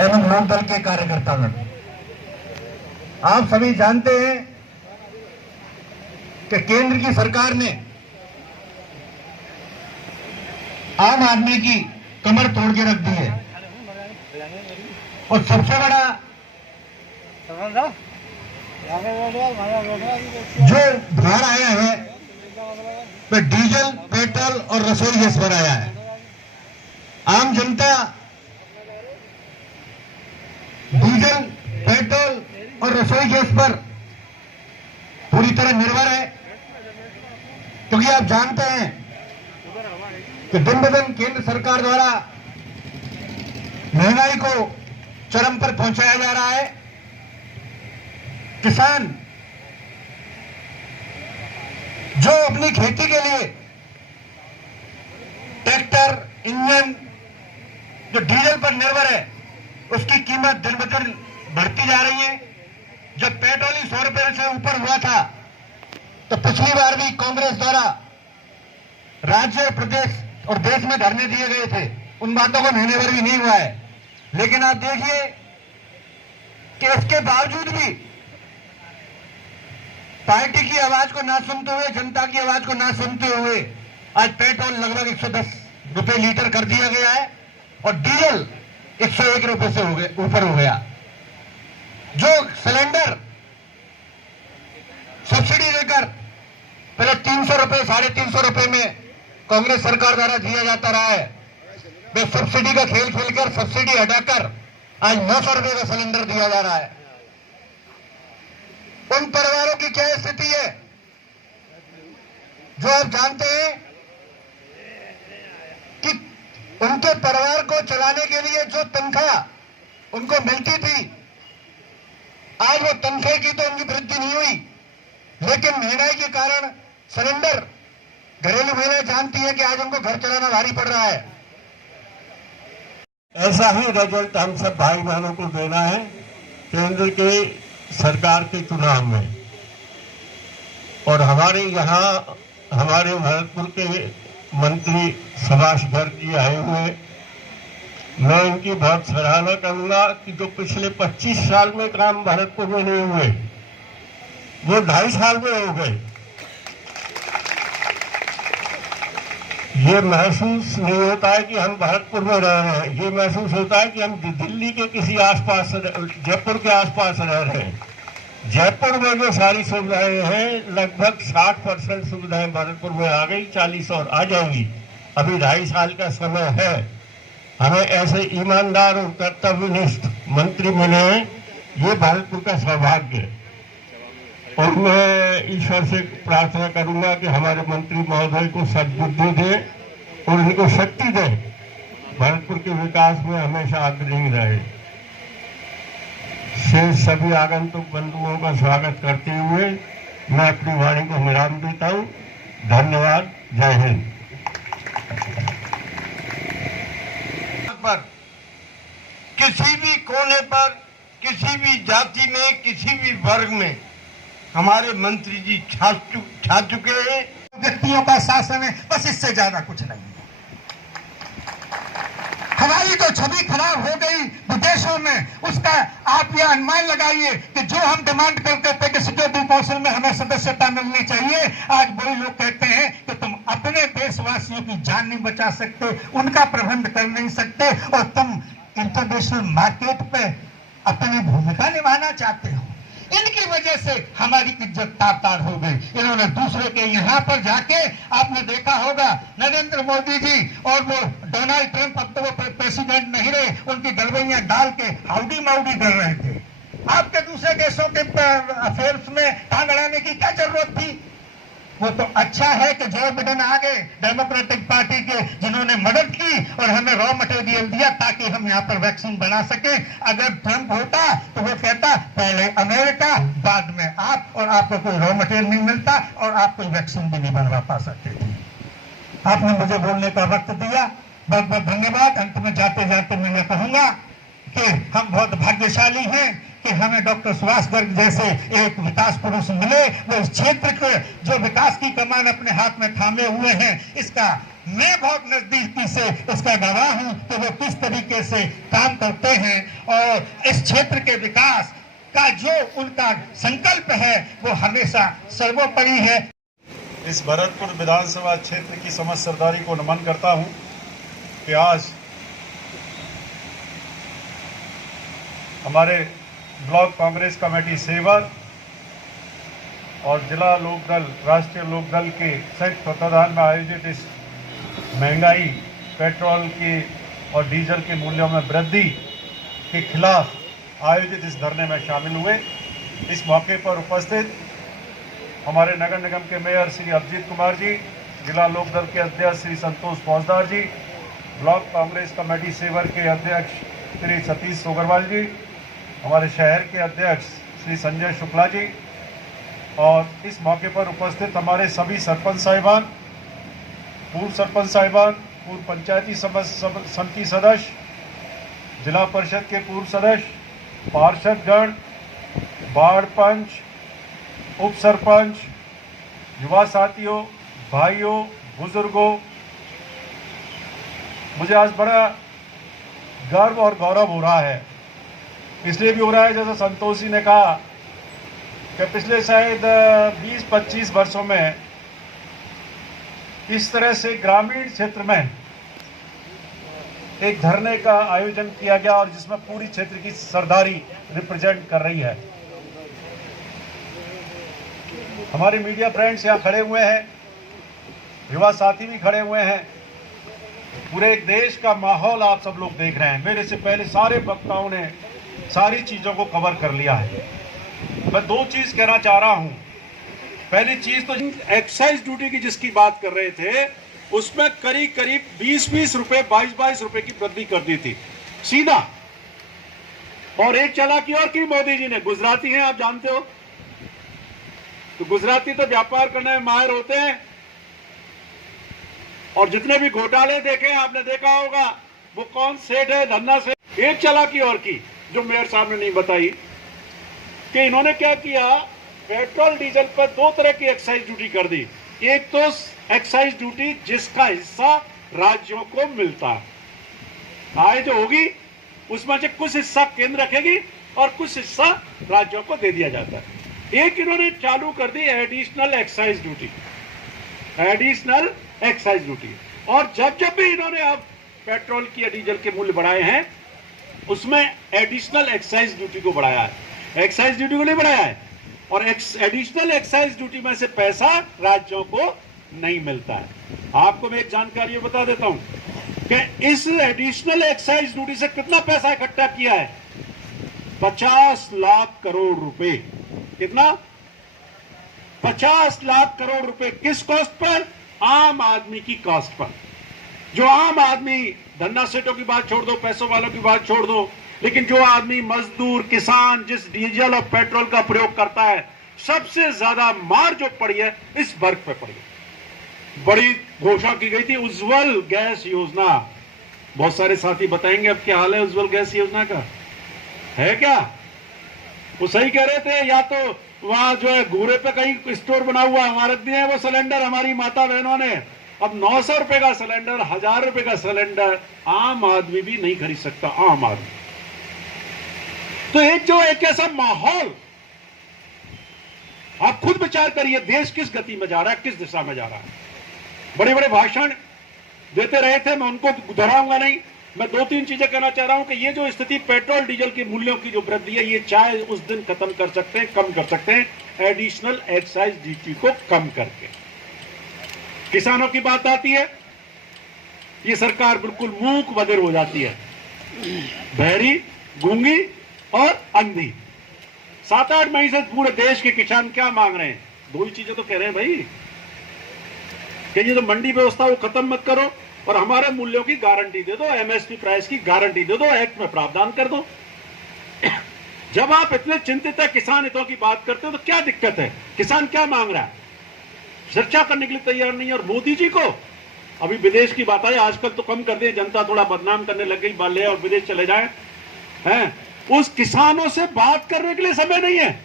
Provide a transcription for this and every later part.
एवं लोकदल के कार्यकर्तागण, आप सभी जानते हैं कि केंद्र की सरकार ने आम आदमी की कमर तोड़ के रख दी है और सबसे बड़ा जो भार आया है वह डीजल, पेट्रोल और रसोई गैस पर आया है। आम जनता डीजल, पेट्रोल और रसोई गैस पर पूरी तरह निर्भर है, क्योंकि आप जानते हैं कि दिन ब दिन केंद्र सरकार द्वारा महंगाई को चरम पर पहुंचाया जा रहा है। किसान जो अपनी खेती के लिए ट्रैक्टर, इंजन जो डीजल पर निर्भर है, उसकी कीमत दिन ब दिन बढ़ती जा रही है। जब पेट्रोल ही 100 रुपए से ऊपर हुआ था तो पिछली बार भी कांग्रेस द्वारा राज्य, प्रदेश और देश में धरने दिए गए थे, उन बातों को महीने भर भी नहीं हुआ है। लेकिन आप देखिए कि इसके बावजूद भी पार्टी की आवाज को ना सुनते हुए, जनता की आवाज को ना सुनते हुए आज पेट्रोल लगभग 110 रुपए लीटर कर दिया गया है और डीजल 101 रुपए से ऊपर हो गया। जो सिलेंडर सब्सिडी देकर पहले 300 रुपए, 350 रुपए में कांग्रेस सरकार द्वारा दिया जाता रहा है, वे सब्सिडी का खेल खेलकर सब्सिडी हटाकर आज 900 रुपए का सिलेंडर दिया जा रहा है। उन परिवारों की क्या स्थिति है जो आप जानते हैं कि उनके परिवार को चलाने के लिए जो तनख्वाह उनको मिलती थी, आज वो तनख्वाह की तो उनकी वृद्धि नहीं हुई, लेकिन महंगाई के कारण सिलेंडर घरेलू महिलाएं जानती है कि आज उनको घर चलाना भारी पड़ रहा है। ऐसा ही रिजल्ट हम सब भाई बहनों को देना है केंद्र के सरकार के चुनाव में। और हमारे यहाँ हमारे भरतपुर के मंत्री सुभाष गर्ग जी आए हुए, मैं इनकी बहुत सराहना करूंगा कि जो पिछले 25 साल में काम भरतपुर में नहीं हुए वो 2.5 साल में हो गए। ये महसूस नहीं होता है कि हम भरतपुर में रह रहे हैं, ये महसूस होता है कि हम दिल्ली के किसी आसपास, जयपुर के आसपास रह रहे हैं। जयपुर में जो सारी सुविधाएं हैं, लगभग 60% सुविधाएं भरतपुर में आ गई, 40 और आ जाएंगी। अभी 2.5 साल का समय है। हमें ऐसे ईमानदार और कर्तव्यनिष्ठ मंत्री मिले हैं, ये भरतपुर का सौभाग्य है। और मैं ईश्वर से प्रार्थना करूंगा कि हमारे मंत्री महोदय को सद्बुद्धि दे और उनको शक्ति दे, भरतपुर के विकास में हमेशा अग्रणी रहे। शेष सभी आगंतुक बंधुओं का स्वागत करते हुए मैं अपनी वाणी को विराम देता हूँ। धन्यवाद। जय हिंद। पर किसी भी कोने पर, किसी भी जाति में, किसी भी वर्ग में हमारे मंत्री जी छा चुके हैं। व्यक्तियों का शासन है, बस इससे ज्यादा कुछ नहीं है। हमारी तो छवि खराब हो गई विदेशों में, उसका आप यह अनुमान लगाइए कि जो हम डिमांड करते थे कि सिक्योरिटी काउंसिल में हमें सदस्यता मिलनी चाहिए, आज बड़े लोग कहते हैं कि तुम अपने देशवासियों की जान नहीं बचा सकते, उनका प्रबंध कर नहीं सकते और तुम इंटरनेशनल मार्केट पे अपनी भूमिका निभाना चाहते हो। इनकी वजह से हमारी इज्जत तार-तार हो गई। इन्होंने दूसरे के यहाँ पर जाके, आपने देखा होगा नरेंद्र मोदी जी और वो डोनाल्ड ट्रंप, अब तो वो प्रेसिडेंट नहीं रहे, उनकी गड़बड़ियां डाल के हाउडी माउडी कर रहे थे। आपके दूसरे देशों के अफेयर्स में टांग अड़ाने की क्या जरूरत थी? वो तो अच्छा है कि जो बिडेन आ गए डेमोक्रेटिक पार्टी के, जिन्होंने मदद की और हमें रॉ मटेरियल दिया ताकि हम यहाँ पर वैक्सीन बना सके। अगर ट्रंप होता तो वो कहता पहले अमेरिका, बाद में आप, और आपको कोई रॉ मटेरियल नहीं मिलता और आप कोई वैक्सीन भी नहीं बनवा पा सकते थे। आपने मुझे बोलने का वक्त दिया, बहुत बहुत धन्यवाद। अंत में जाते जाते मैं ये कहूंगा कि हम बहुत भाग्यशाली हैं कि हमें डॉक्टर सुभाष गर्ग जैसे एक विकास पुरुष मिले। वो इस क्षेत्र के जो विकास की कमान अपने हाथ में थामे हुए हैं, इसका मैं बहुत नजदीकी से उसका गवाह हूं कि वो किस तरीके से काम करते हैं। और इस क्षेत्र के विकास का जो उनका संकल्प है वो हमेशा सर्वोपरि है। इस भरतपुर विधानसभा क्षेत्र की समस्त सरदारी को नमन करता हूं कि आज हमारे ब्लॉक कांग्रेस कमेटी सेवर और जिला लोकदल राष्ट्रीय लोकदल के संयुक्त तत्वाधान में आयोजित इस महंगाई पेट्रोल के और डीजल के मूल्यों में वृद्धि के खिलाफ आयोजित इस धरने में शामिल हुए। इस मौके पर उपस्थित हमारे नगर निगम के मेयर श्री अभिजीत कुमार जी, जिला लोकदल के अध्यक्ष श्री संतोष फौजदार जी, ब्लॉक कांग्रेस कमेटी सेवर के अध्यक्ष श्री सतीश सोगरवाल जी, हमारे शहर के अध्यक्ष श्री संजय शुक्ला जी और इस मौके पर उपस्थित हमारे सभी सरपंच साहिबान, पूर्व सरपंच साहिबान, पूर्व पंचायती समिति सदस्य, जिला परिषद के पूर्व सदस्य, पार्षदगण, वार्ड पंच, उप सरपंच, युवा साथियों, भाइयों, बुजुर्गों, मुझे आज बड़ा गर्व और गौरव हो रहा है। इसलिए भी हो रहा है जैसा संतोष जी ने कहा कि पिछले शायद 20-25 वर्षों में इस तरह से ग्रामीण क्षेत्र में एक धरने का आयोजन किया गया और जिसमें पूरी क्षेत्र की सरदारी रिप्रेजेंट कर रही है। हमारे मीडिया फ्रेंड्स यहाँ खड़े हुए हैं, युवा साथी भी खड़े हुए हैं, पूरे एक देश का माहौल आप सब लोग देख रहे हैं। मेरे से पहले सारे वक्ताओं ने सारी चीजों को कवर कर लिया है। मैं दो चीज कहना चाह रहा हूं। पहली चीज तो एक्साइज ड्यूटी की जिसकी बात कर रहे थे उसमें करीब करीब 20-20 रुपए 22-22 रुपए की वृद्धि कर दी थी सीधा। और एक चालाकी और की मोदी जी ने, गुजराती हैं आप जानते हो, तो गुजराती तो व्यापार करने में माहिर होते हैं और जितने भी घोटाले देखे आपने देखा होगा वो कौन सेठ है, धन्ना सेठ। एक चालाकी और की जो मेयर साहब ने नहीं बताई कि इन्होंने क्या किया, पेट्रोल डीजल पर दो तरह की एक्साइज ड्यूटी कर दी। एक तो एक्साइज ड्यूटी जिसका हिस्सा राज्यों को मिलता है, आय जो होगी उसमें से कुछ हिस्सा केंद्र रखेगी और कुछ हिस्सा राज्यों को दे दिया जाता है। एक इन्होंने चालू कर दी additional excise duty, additional excise duty. और जब जब भी इन्होंने अब पेट्रोल की या डीजल के मूल्य बढ़ाए हैं उसमें एडिशनल एक्साइज ड्यूटी को बढ़ाया है, एक्साइज ड्यूटी को नहीं बढ़ाया है। और एडिशनल एक्साइज ड्यूटी में से पैसा राज्यों को नहीं मिलता है। आपको मैं एक जानकारी बता देता हूं कि इस एडिशनल एक्साइज ड्यूटी से कितना पैसा इकट्ठा किया है, 50 लाख करोड़ रुपए। कितना? 50 लाख करोड़ रुपए। किस कॉस्ट पर? आम आदमी की कॉस्ट पर। जो आम आदमी, धन्ना सेठों की बात छोड़ दो, पैसों वालों की बात छोड़ दो, लेकिन जो आदमी मजदूर, किसान जिस डीजल और पेट्रोल का प्रयोग करता है, सबसे ज्यादा मार जो पड़ी है इस वर्ग पे पड़ी है। बड़ी घोषणा की गई थी उज्जवल गैस योजना। बहुत सारे साथी बताएंगे अब क्या हाल है उज्जवल गैस योजना का, है क्या? वो सही कह रहे थे, या तो वहां जो है घूरे पे कहीं स्टोर बना हुआ वहां रख दिए वो सिलेंडर हमारी माता बहनों ने। अब 900 रुपए का सिलेंडर, 1000 रुपए का सिलेंडर आम आदमी भी नहीं खरीद सकता, आम आदमी। तो एक ऐसा माहौल, आप खुद विचार करिए देश किस गति में जा रहा है, किस दिशा में जा रहा है। बड़े बड़े भाषण देते रहे थे, मैं उनको दोहराऊंगा नहीं। मैं 2-3 चीजें कहना चाह रहा हूं कि ये जो स्थिति पेट्रोल डीजल के मूल्यों की जो वृद्धि है, ये चाहे उस दिन खत्म कर सकते हैं, कम कर सकते हैं एडिशनल एक्साइज ड्यूटी को कम करके। किसानों की बात आती है, ये सरकार बिल्कुल मूक बधिर हो जाती है, बहरी, गूंगी और अंधी। 7-8 महीने से पूरे देश के किसान क्या मांग रहे हैं? दो ही चीजें तो कह रहे हैं भाई कि ये जो मंडी व्यवस्था वो खत्म मत करो और हमारे मूल्यों की गारंटी दे दो, एमएसपी प्राइस की गारंटी दे दो, एक्ट में प्रावधान कर दो। जब आप इतने चिंतित है किसान हितों की बात करते हो तो क्या दिक्कत है? किसान क्या मांग रहा है? चर्चा करने के लिए तैयार नहीं है। और मोदी जी को अभी विदेश की बात आई, आजकल तो कम कर दिए, जनता थोड़ा बदनाम करने लग गई, बाले और विदेश चले जाए हैं। उस किसानों से बात करने के लिए समय नहीं है।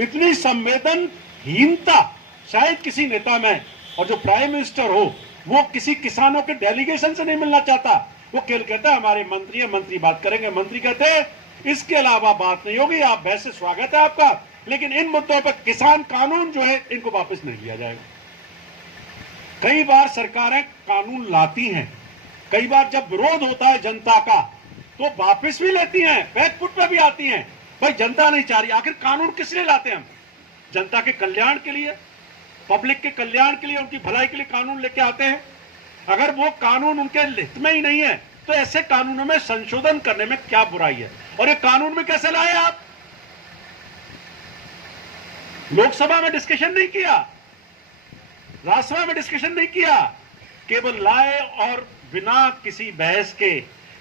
इतनी संवेदनहीनता शायद किसी नेता में, और जो प्राइम मिनिस्टर हो वो किसी किसानों के डेलीगेशन से नहीं मिलना चाहता। वो केवल कहता है हमारे मंत्री है, मंत्री बात करेंगे। मंत्री कहते हैं इसके अलावा बात नहीं होगी। आप वैसे स्वागत है आपका, लेकिन इन मुद्दों पर किसान कानून जो है इनको वापस नहीं लिया जाएगा। कई बार सरकारें कानून लाती हैं, कई बार जब विरोध होता है जनता का तो वापस भी लेती हैं, बैकफुट पे भी आती हैं। भाई जनता नहीं चाह रही, आखिर कानून किस लिए लाते हैं हम? जनता के कल्याण के लिए, पब्लिक के कल्याण के लिए, उनकी भलाई के लिए कानून लेके आते हैं। अगर वो कानून उनके हित में ही नहीं है तो ऐसे कानूनों में संशोधन करने में क्या बुराई है? और ये कानून में कैसे लाए आप? लोकसभा में डिस्कशन नहीं किया, राज्यसभा में डिस्कशन नहीं किया, केवल लाए और बिना किसी बहस के,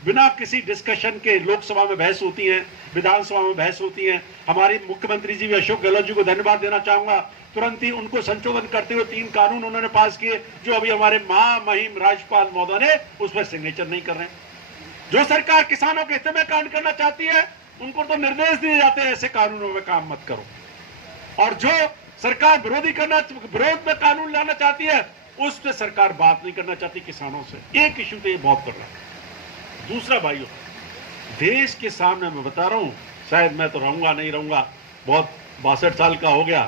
बिना किसी डिस्कशन के लोकसभा में बहस होती है, विधानसभा में बहस होती है। हमारे मुख्यमंत्री जी भी अशोक गहलोत जी को धन्यवाद देना चाहूंगा, तुरंत ही उनको संशोधन करते हुए 3 कानून उन्होंने पास किए जो अभी हमारे महामहिम राज्यपाल महोदय ने उस पर सिग्नेचर नहीं कर रहे हैं। जो सरकार किसानों के हित में काम करना चाहती है उनको तो निर्देश दिए जाते हैं ऐसे कानूनों में काम मत करो, और जो सरकार विरोध में कानून लाना चाहती है उस पर सरकार बात नहीं करना चाहती किसानों से। एक इश्यू तो ये बहुत कर रहा है। दूसरा भाइयों, देश के सामने मैं बता रहा हूं, शायद मैं तो रहूंगा नहीं रहूंगा, बहुत 62 साल का हो गया,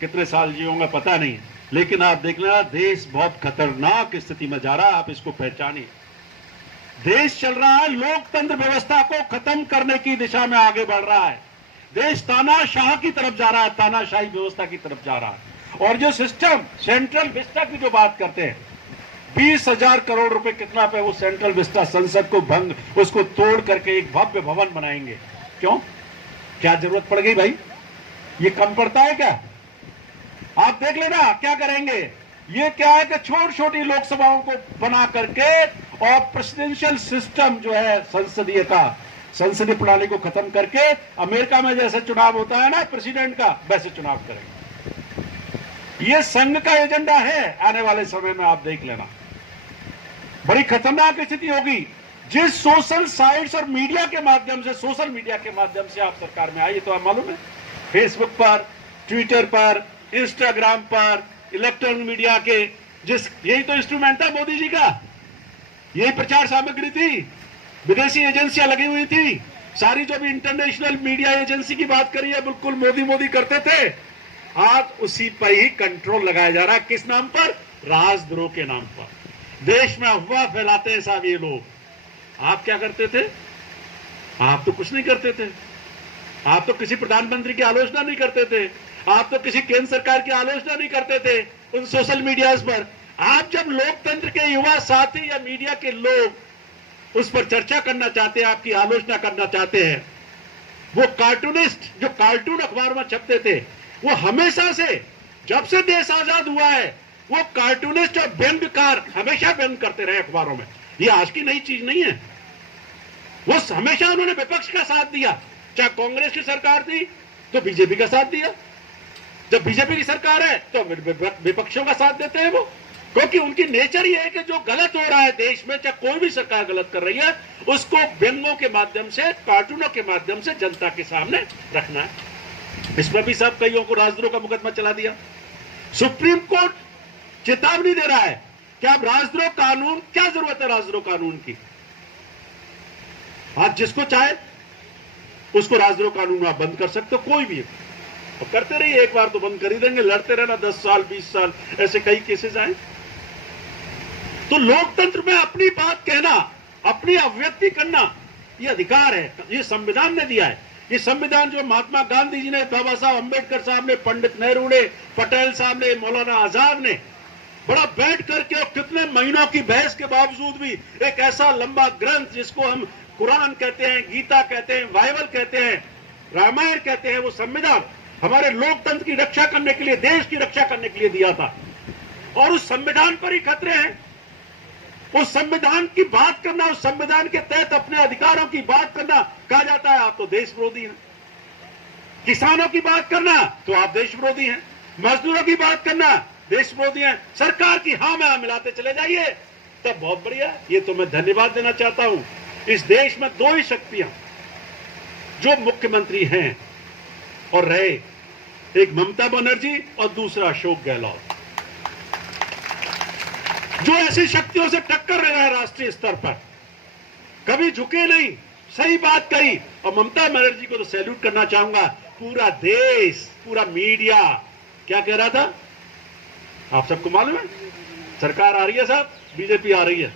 कितने साल जीऊंगा पता नहीं, लेकिन आप देख लेना देश बहुत खतरनाक स्थिति में जा रहा है। आप इसको पहचानिए। देश चल रहा है लोकतंत्र व्यवस्था को खत्म करने की दिशा में आगे बढ़ रहा है। देश तानाशाह की तरफ जा रहा है, तानाशाही व्यवस्था की तरफ जा रहा है। और जो सिस्टम सेंट्रल विस्टा की जो बात करते हैं, 20,000 करोड़ रुपए कितना पे वो सेंट्रल विस्टा संसद को भंग, उसको तोड़ करके एक भव्य भवन बनाएंगे। क्यों? क्या जरूरत पड़ गई भाई? ये कम पड़ता है क्या? आप देख लेना क्या करेंगे। ये क्या है कि छोटी छोटी लोकसभाओं को बना करके और प्रेसिडेंशियल सिस्टम जो है संसदीय प्रणाली को खत्म करके अमेरिका में जैसे चुनाव होता है ना प्रेसिडेंट का, वैसे चुनाव करेंगे। ये संघ का एजेंडा है आने वाले समय में, आप देख लेना। बड़ी खतरनाक स्थिति होगी। जिस सोशल साइट्स और मीडिया के माध्यम से, सोशल मीडिया के माध्यम से आप सरकार में आई, तो आप मालूम है फेसबुक पर, ट्विटर पर, इंस्टाग्राम पर, इलेक्ट्रॉनिक मीडिया के यही तो इंस्ट्रूमेंट था मोदी जी का, यही प्रचार सामग्री थी। विदेशी एजेंसियां लगी हुई थी, सारी जो भी इंटरनेशनल मीडिया एजेंसी की बात करी है बिल्कुल मोदी मोदी करते थे। आज उसी पर ही कंट्रोल लगाया जा रहा है। किस नाम पर? राजद्रोह के नाम पर। देश में अफवाह फैलाते हैं साहब ये लोग। आप क्या करते थे? आप तो कुछ नहीं करते थे। आप तो किसी प्रधानमंत्री की आलोचना नहीं करते थे, आप तो किसी केंद्र सरकार की आलोचना नहीं करते थे उन सोशल मीडियाज पर। आप जब लोकतंत्र के युवा साथी या मीडिया के लोग उस पर चर्चा करना चाहते हैं, आपकी आलोचना करना चाहते हैं, वो कार्टूनिस्ट जो कार्टून अखबार में छपते थे, वो हमेशा से, जब से देश आजाद हुआ है, वो कार्टूनिस्ट और व्यंग्यकार हमेशा व्यंग करते रहे अखबारों में। ये आज की नई चीज नहीं है। वो हमेशा उन्होंने विपक्ष का साथ दिया, चाहे कांग्रेस की सरकार थी तो बीजेपी का साथ दिया, जब बीजेपी की सरकार है तो विपक्षों का साथ देते हैं वो, क्योंकि उनकी नेचर ये है कि जो गलत हो रहा है देश में, चाहे कोई भी सरकार गलत कर रही है, उसको व्यंगों के माध्यम से, कार्टूनों के माध्यम से जनता के सामने रखना है। इसमें भी सब कईयों को राजद्रोह का मुकदमा चला दिया। सुप्रीम कोर्ट चेतावनी दे रहा है कि अब राजद्रोह कानून, क्या जरूरत है राजद्रोह कानून की? आप जिसको चाहे उसको राजद्रोह कानून आप बंद कर सकते हो, कोई भी, और करते रहिए। एक बार तो बंद कर ही देंगे, लड़ते रहना 10 साल 20 साल, ऐसे कई केसेस आए। तो लोकतंत्र में अपनी बात कहना, अपनी अभिव्यक्ति करना, ये अधिकार है, ये संविधान ने दिया है। ये संविधान जो महात्मा गांधी जी ने, बाबा साहब अम्बेडकर साहब ने, पंडित नेहरू ने, पटेल साहब ने, मौलाना आजाद ने बड़ा बैठ करके और कितने महीनों की बहस के बावजूद भी एक ऐसा लंबा ग्रंथ जिसको हम कुरान कहते हैं, गीता कहते हैं, बाइबल कहते हैं, रामायण कहते हैं, वो संविधान हमारे लोकतंत्र की रक्षा करने के लिए, देश की रक्षा करने के लिए दिया था। और उस संविधान पर ही खतरे हैं। उस संविधान की बात करना, उस संविधान के तहत अपने अधिकारों की बात करना, कहा जाता है आप तो देश विरोधी हैं। किसानों की बात करना तो आप देश विरोधी हैं। मजदूरों की बात करना देश विरोधी हैं। सरकार की हाँ में हाँ मिलाते चले जाइए, तब बहुत बढ़िया। ये तो मैं धन्यवाद देना चाहता हूं। इस देश में 2 ही शक्तियां जो मुख्यमंत्री हैं और रहे, एक ममता बनर्जी और दूसरा अशोक गहलोत, जो ऐसी शक्तियों से टक्कर रहे हैं राष्ट्रीय स्तर पर, कभी झुके नहीं, सही बात कही। और ममता बनर्जी को तो सैल्यूट करना चाहूंगा। पूरा देश, पूरा मीडिया क्या कह रहा था, आप सबको मालूम है। सरकार आ रही है साहब, बीजेपी आ रही है,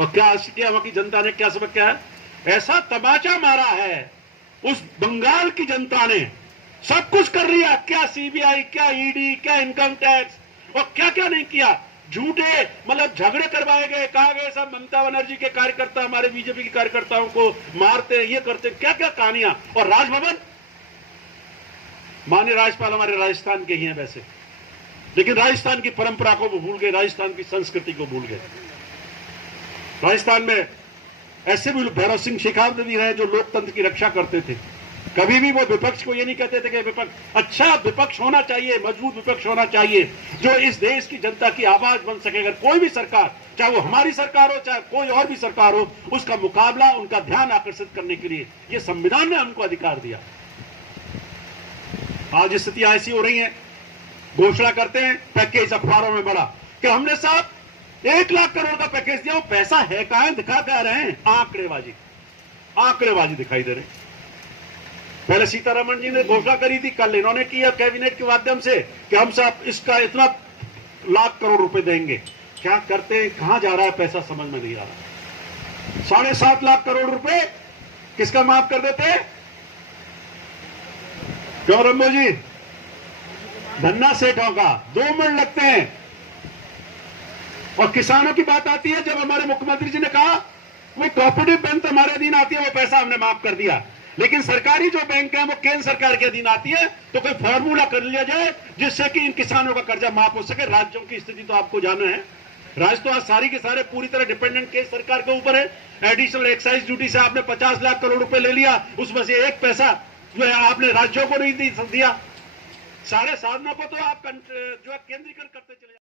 और क्या वहां की जनता ने क्या सबक क्या है, ऐसा तमाचा मारा है उस बंगाल की जनता ने, सब कुछ कर लिया, क्या सीबीआई, क्या ईडी, क्या इनकम टैक्स, और क्या क्या नहीं किया। झूठे मतलब झगड़े करवाए गए, कहा गए सब ममता बनर्जी के कार्यकर्ता हमारे बीजेपी के कार्यकर्ताओं को मारते हैं, ये करते हैं, क्या क्या कहानियां। और राजभवन, माननीय राज्यपाल हमारे राजस्थान के ही हैं वैसे, लेकिन राजस्थान की परंपरा को वो भूल गए, राजस्थान की संस्कृति को भूल गए। राजस्थान में ऐसे भी भैरव सिंह शेखावत भी रहे जो लोकतंत्र की रक्षा करते थे। कभी भी वो विपक्ष को ये नहीं कहते थे कि विपक्ष अच्छा विपक्ष होना चाहिए, मजबूत विपक्ष होना चाहिए जो इस देश की जनता की आवाज बन सके। अगर कोई भी सरकार, चाहे वो हमारी सरकार हो चाहे कोई और भी सरकार हो, उसका मुकाबला, उनका ध्यान आकर्षित करने के लिए ये संविधान ने हमको अधिकार दिया। आज स्थितियां ऐसी हो रही है, घोषणा करते हैं पैकेज अखबारों में बड़ा कि हमने साहब 1 लाख करोड़ का पैकेज दिया, वो पैसा है कहां है, दिखा क्या रहे हैं, आंकड़ेबाजी दिखाई दे रही। पहले सीतारमण जी ने घोषणा करी थी, कल इन्होंने किया कैबिनेट के माध्यम से कि हम साहब इसका इतना लाख करोड़ रुपए देंगे। क्या करते हैं, कहां जा रहा है पैसा, समझ में नहीं आ रहा। 7.5 लाख करोड़ रुपए किसका माफ कर देते हैं, क्यों रंबो जी, धन्ना सेठों का 2 मिनट लगते हैं। और किसानों की बात आती है, जब हमारे मुख्यमंत्री जी ने कहा वो कोऑपरेटिव बैंक हमारे अधीन आती है, वो पैसा हमने माफ कर दिया, लेकिन सरकारी जो बैंक है वो केंद्र सरकार के अधीन आती है, तो कोई फॉर्मूला कर लिया जाए जिससे कि इन किसानों का कर्जा माफ हो सके। राज्यों की स्थिति तो आपको जाना है, राज्य तो आज सारी के सारे पूरी तरह डिपेंडेंट केंद्र सरकार के ऊपर है। एडिशनल एक्साइज ड्यूटी से आपने 50 लाख करोड़ रुपए ले लिया, उसमें से 1 पैसा जो है आपने राज्यों को नहीं दिया, सारे साधनों को तो आप जो है केंद्रीकृत करते चले